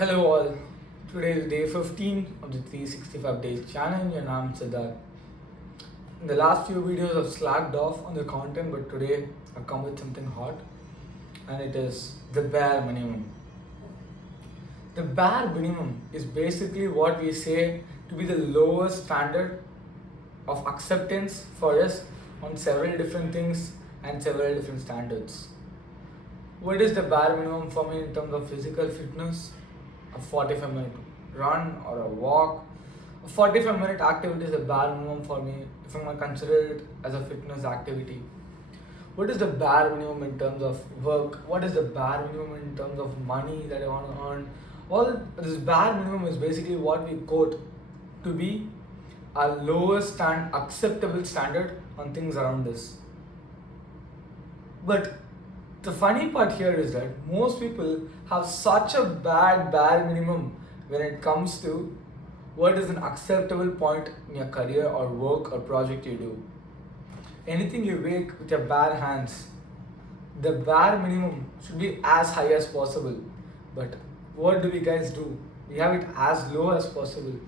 Hello all. Today is day 15 of the 365 days challenge and I'm Siddharth. In the last few videos I've slacked off on the content, but today I've come with something hot and it is the bare minimum. The bare minimum is basically what we say to be the lowest standard of acceptance for us on several different things and several different standards. What is the bare minimum for me in terms of physical fitness? A 45-minute run or a walk. A 45-minute activity is the bare minimum for me if I'm going to consider it as a fitness activity. What is the bare minimum in terms of work? What is the bare minimum in terms of money that I want to earn? All this bare minimum is basically what we quote to be our lowest acceptable standard on things around us. But the funny part here is that most people have such a bad bare minimum when it comes to what is an acceptable point in your career or work or project you do. Anything you make with your bare hands, the bare minimum should be as high as possible. But what do we guys do? We have it as low as possible.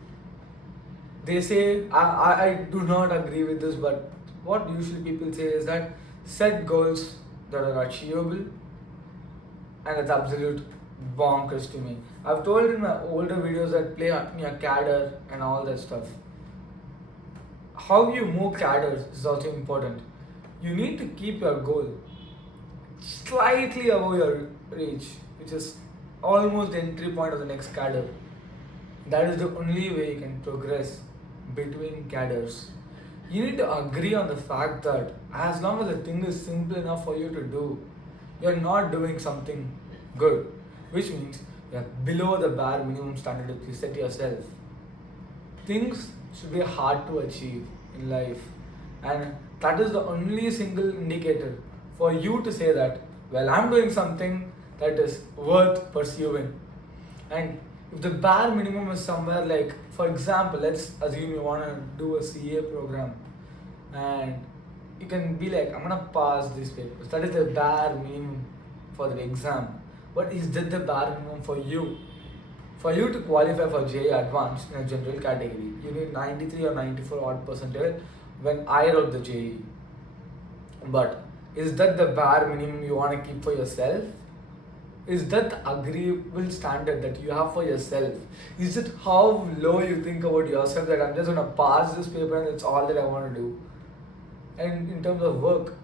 They say, I do not agree with this, but what usually people say is that set goals that are achievable, and it's absolute bonkers to me. I've told in my older videos that play on your cadder and all that stuff. How you move cadders is also important. You need to keep your goal slightly above your reach, which is almost the entry point of the next cadder. That is the only way you can progress between cadders. You need to agree on the fact that as long as the thing is simple enough for you to do, you're not doing something good, which means you're below the bare minimum standard that you set yourself. Things should be hard to achieve in life, and that is the only single indicator for you to say that, well, I'm doing something that is worth pursuing. And if the bare minimum is somewhere like, for example, let's assume you want to do a CA program and you can be like, I'm gonna pass these papers. That is the bare minimum for the exam. But is that the bare minimum for you? For you to qualify for JEE Advanced in a general category, you need 93 or 94 odd percentile when I wrote the JEE. But is that the bare minimum you want to keep for yourself? Is that the agreeable standard that you have for yourself? Is it how low you think about yourself that I'm just going to pass this paper and that's all that I want to do? And in terms of work,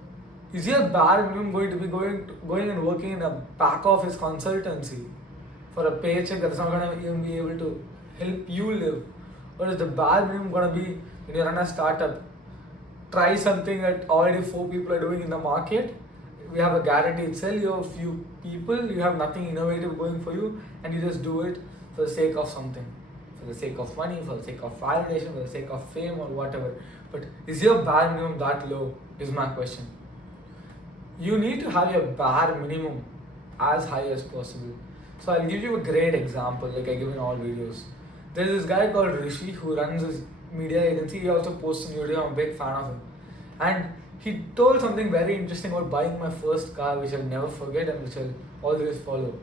is your bare minimum going to be going and working in a back office consultancy for a paycheck that's not going to even be able to help you live? Or is the bare minimum going to be when you run a startup, try something that already 4 people are doing in the market? We have a guaranteed sell, you have a few people, you have nothing innovative going for you, and you just do it for the sake of something, for the sake of money, for the sake of validation, for the sake of fame or whatever. But is your bare minimum that low is my question. You need to have your bare minimum as high as possible. So I'll give you a great example like I give in all videos. There's this guy called Rishi who runs his media agency. He also posts on YouTube. I'm a big fan of him. And he told something very interesting about buying my first car, which I'll never forget and which I'll always follow.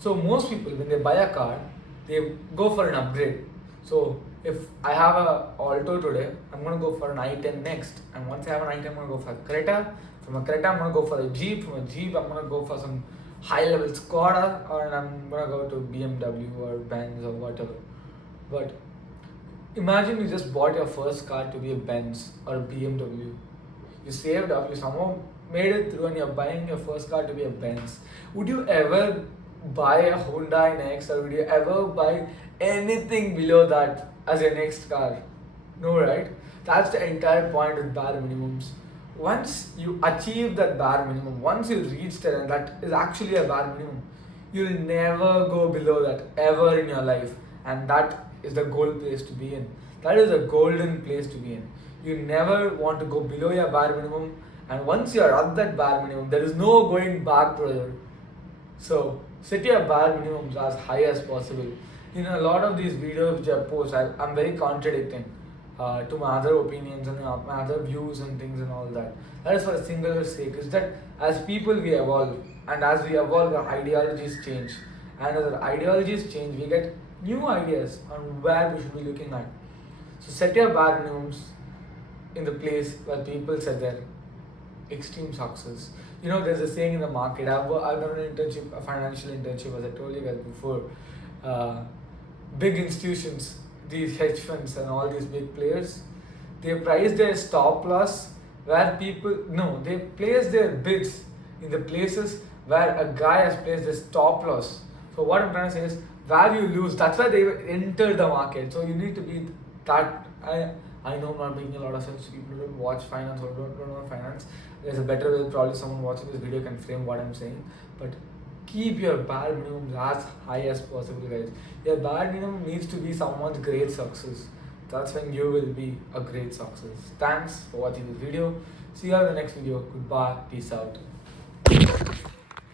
So most people, when they buy a car, they go for an upgrade. So if I have a Alto today, I'm going to go for an i10 next. And once I have an i10, I'm going to go for a Creta. From a Creta, I'm going to go for a Jeep. From a Jeep, I'm going to go for some high-level Skoda. Or I'm going to go to BMW or Benz or whatever. But imagine you just bought your first car to be a Benz or a BMW. You saved up, you somehow made it through and you're buying your first car to be a Benz. Would you ever buy a Hyundai next, or would you ever buy anything below that as your next car? No, right? That's the entire point with bare minimums. Once you achieve that bare minimum, once you reach there and that is actually a bare minimum, you'll never go below that ever in your life. And that is the goal place to be in. That is a golden place to be in. You never want to go below your bare minimum, and once you are at that bare minimum, there is no going back, brother. So set your bare minimums as high as possible. In a lot of these videos which I post, I'm very contradicting to my other opinions and my other views and things and all that. That is for a singular sake. Is that as people we evolve, and as we evolve, our ideologies change. and as our ideologies change, we get new ideas on where we should be looking at. So set your bare minimums in the place where people set their extreme success. You know, there's a saying in the market. I've done an internship, a financial internship, as I told you guys before. Uh, Big institutions, these hedge funds and all these big players, they price their stop loss where people no, they place their bids in the places where a guy has placed his stop loss. So what I'm trying to say is where you lose, that's why they enter the market. So you need to be that. I know I'm not making a lot of sense. People don't watch finance or don't know finance. There's a better way. Probably someone watching this video can frame what I'm saying. But keep your bare minimums as high as possible, guys. Your bare minimum needs to be someone's great success. That's when you will be a great success. Thanks for watching this video. See you in the next video. Goodbye. Peace out.